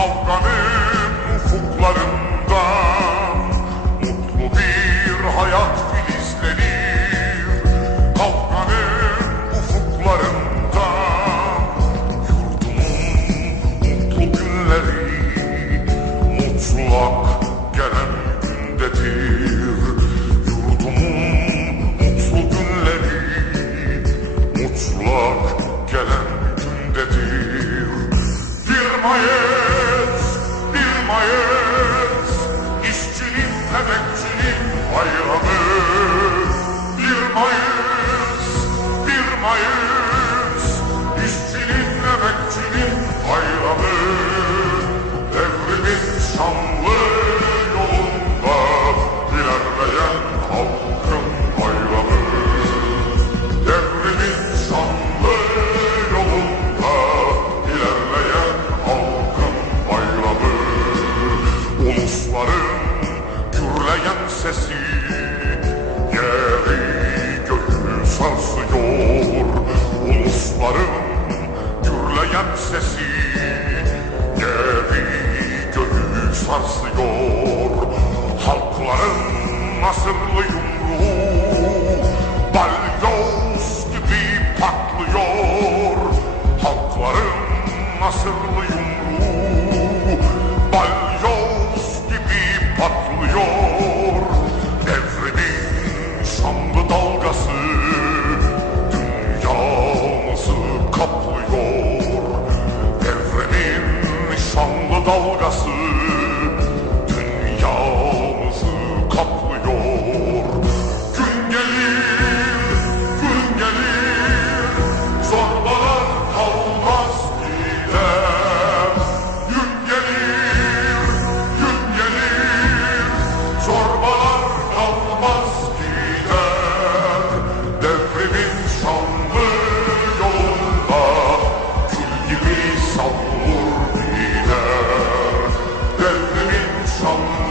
sofranın ufuklarında Mutlu bir hayat filizlenir. Kavganın ufuklarında Yurdumun mutlu günleri Mutlak gelen gündedir. Yurdumun mutlu günleri Mutlak gelen gündedir. Firmaya ayırmayız İşçinin emekçinin ayıramayız Bir mayıs, bir mayıs. sarsıyor Halkların nasırlı yumruğu Balyoz gibi patlıyor. Halkların nasırlı yumruğu Balyoz gibi patlıyor. Devrimin şanlı dalgası Oh.